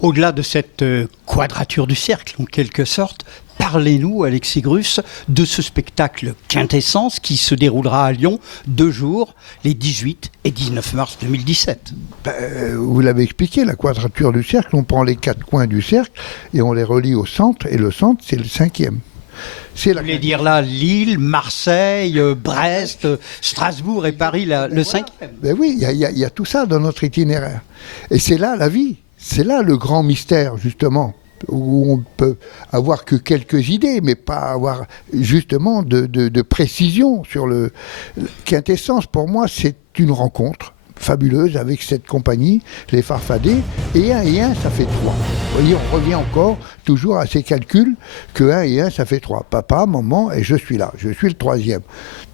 Au-delà de cette quadrature du cercle, en quelque sorte, parlez-nous, Alexis Grüss, de ce spectacle Quintessence qui se déroulera à Lyon 2 jours, les 18 et 19 mars 2017. Vous l'avez expliqué, la quadrature du cercle, on prend les 4 coins du cercle et on les relie au centre, et le centre, c'est le 5e. Vous voulez dire là Lille, Marseille, Brest, Strasbourg et Paris, le 5e. Ben oui, il y a tout ça dans notre itinéraire. Et c'est là la vie, c'est là le grand mystère, justement, où on peut avoir que quelques idées, mais pas avoir justement de précision sur le Quintessence. Pour moi, c'est une rencontre fabuleuse avec cette compagnie, les Farfadets, et un, ça fait 3. Vous voyez, on revient encore toujours à ces calculs que 1 et 1, ça fait 3. Papa, maman, et je suis là. Je suis le 3e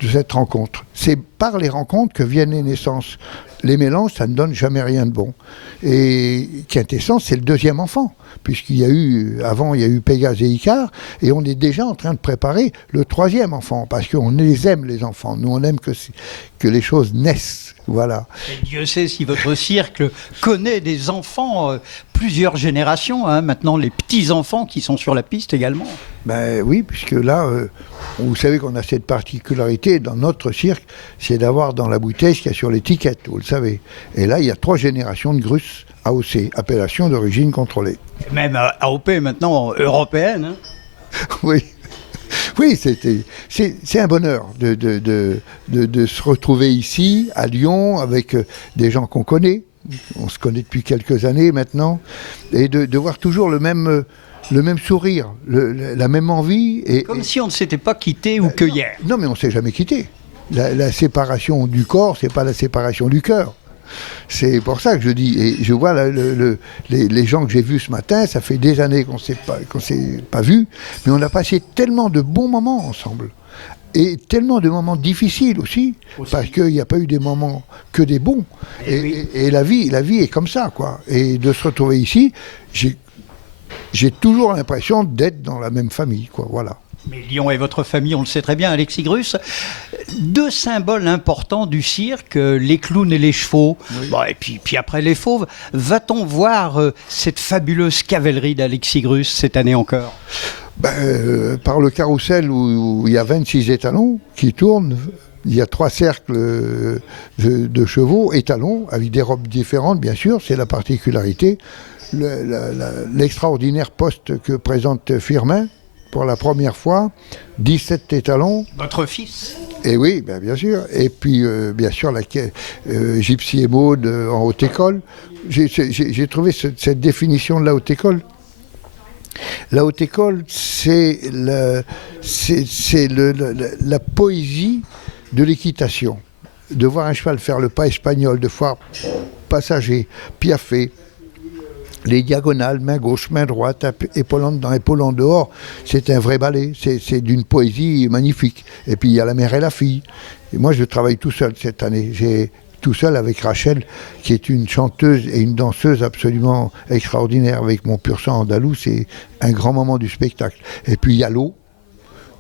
de cette rencontre. C'est par les rencontres que viennent les naissances. Les mélanges, ça ne donne jamais rien de bon. Et Quintessence, c'est le 2e enfant, puisqu'il y a eu, avant, il y a eu Pégase et Icare, et on est déjà en train de préparer le 3e enfant, parce qu'on les aime, les enfants. Nous, on aime que les choses naissent. Voilà. Et Dieu sait si votre cirque connaît des enfants, plusieurs générations, hein, maintenant les petits-enfants qui sont sur la piste également. Ben oui, puisque là, vous savez qu'on a cette particularité dans notre cirque, c'est d'avoir dans la bouteille ce qu'il y a sur l'étiquette, vous le savez. Et là, il y a 3 générations de Grüss AOC, appellation d'origine contrôlée. Et même AOP maintenant européenne. Hein. Oui. Oui, c'est un bonheur de se retrouver ici, à Lyon, avec des gens qu'on connaît. On se connaît depuis quelques années maintenant. Et de voir toujours le même sourire, la même envie. Comme si on ne s'était pas quitté ou que hier. Non, mais on ne s'est jamais quitté. La séparation du corps, c'est pas la séparation du cœur. C'est pour ça que je dis, et je vois les gens que j'ai vus ce matin, ça fait des années qu'on s'est pas vus, mais on a passé tellement de bons moments ensemble. Et tellement de moments difficiles aussi. Parce qu'il n'y a pas eu des moments que des bons. Et la vie est comme ça, quoi. Et de se retrouver ici, j'ai toujours l'impression d'être dans la même famille, quoi, voilà. Mais Lyon est votre famille, on le sait très bien, Alexis Grüss. 2 symboles importants du cirque, les clowns et les chevaux. Oui. Bon, et puis après les fauves. Va-t-on voir cette fabuleuse cavalerie d'Alexis Grüss cette année encore ? Par le carrousel où il y a 26 étalons qui tournent. Il y a 3 cercles de chevaux, étalons, avec des robes différentes, bien sûr, c'est la particularité. L'extraordinaire poste que présente Firmin, pour la première fois, 17 étalons. Votre fils ? Et oui, bien sûr. Et puis, bien sûr, Gypsy et Maud en haute école. J'ai trouvé cette définition de la haute école. La haute école, c'est la poésie de l'équitation. De voir un cheval faire le pas espagnol, de voir passager, piaffer, les diagonales, main gauche, main droite, épaule en dedans, épaule en dehors, c'est un vrai ballet, c'est d'une poésie magnifique. Et puis il y a la mère et la fille. Et moi je travaille tout seul cette année, j'ai tout seul avec Rachel, qui est une chanteuse et une danseuse absolument extraordinaire, avec mon pur sang andalou, c'est un grand moment du spectacle. Et puis il y a l'eau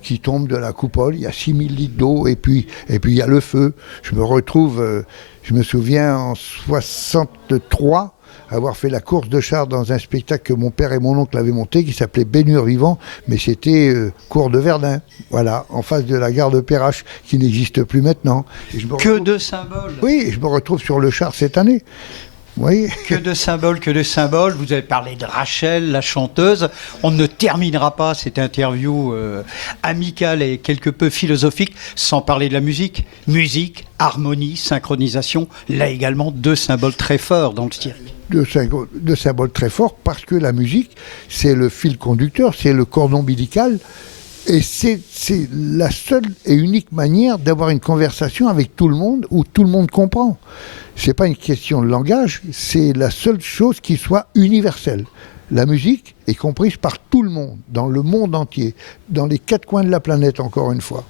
qui tombe de la coupole, il y a 6000 litres d'eau, et puis il y a le feu. Je me souviens en 63, avoir fait la course de chars dans un spectacle que mon père et mon oncle avaient monté, qui s'appelait Bénure Vivant, mais c'était cours de Verdun, voilà, en face de la gare de Perrache, qui n'existe plus maintenant. De symboles. Oui, je me retrouve sur le char cette année. Oui. Que de symboles, que de symboles. Vous avez parlé de Rachel, la chanteuse. On ne terminera pas cette interview amicale et quelque peu philosophique sans parler de la musique. Musique, harmonie, synchronisation. Là également, 2 symboles très forts dans le cirque. 2 symboles très forts parce que la musique, c'est le fil conducteur, c'est le cordon ombilical. Et c'est la seule et unique manière d'avoir une conversation avec tout le monde où tout le monde comprend. C'est pas une question de langage, c'est la seule chose qui soit universelle. La musique est comprise par tout le monde, dans le monde entier, dans les 4 coins de la planète, encore une fois.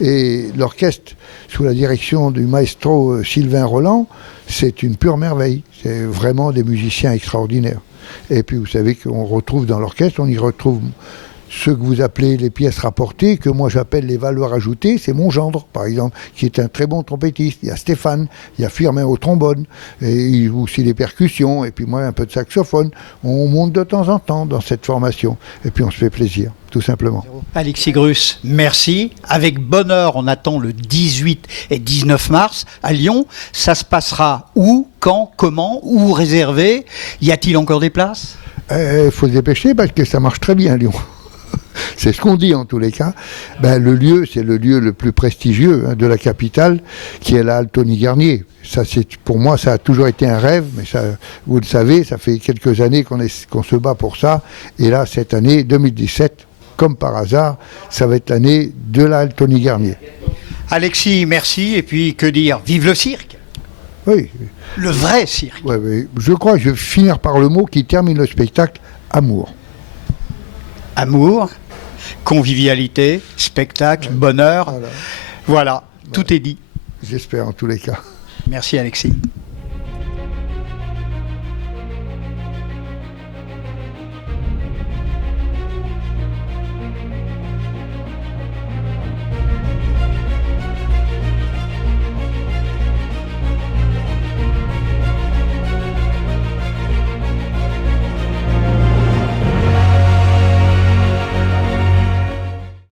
Et l'orchestre, sous la direction du maestro Sylvain Roland, c'est une pure merveille. C'est vraiment des musiciens extraordinaires. Et puis vous savez qu'on retrouve dans l'orchestre, on y retrouve ce que vous appelez les pièces rapportées, que moi j'appelle les valeurs ajoutées, c'est mon gendre, par exemple, qui est un très bon trompettiste. Il y a Stéphane, il y a Firmin au trombone, et il joue aussi les percussions, et puis moi un peu de saxophone. On monte de temps en temps dans cette formation, et puis on se fait plaisir, tout simplement. Alexis Grus, merci. Avec bonheur, on attend le 18 et 19 mars à Lyon. Ça se passera où, quand, comment, où réservé? Y a-t-il encore des places? Il faut se dépêcher parce que ça marche très bien à Lyon. C'est ce qu'on dit en tous les cas. Le lieu, c'est le lieu le plus prestigieux de la capitale, qui est la halle Tony Garnier. Ça, pour moi, ça a toujours été un rêve, mais ça, vous le savez, ça fait quelques années qu'on se bat pour ça. Et là, cette année, 2017, comme par hasard, ça va être l'année de la halle Tony Garnier. Alexis, merci. Et puis, que dire? Vive le cirque! Oui. Le vrai cirque. Ouais, oui. Je crois que je vais finir par le mot qui termine le spectacle, amour. Amour, convivialité, spectacle, bonheur. Voilà, tout est dit. J'espère en tous les cas. Merci Alexis.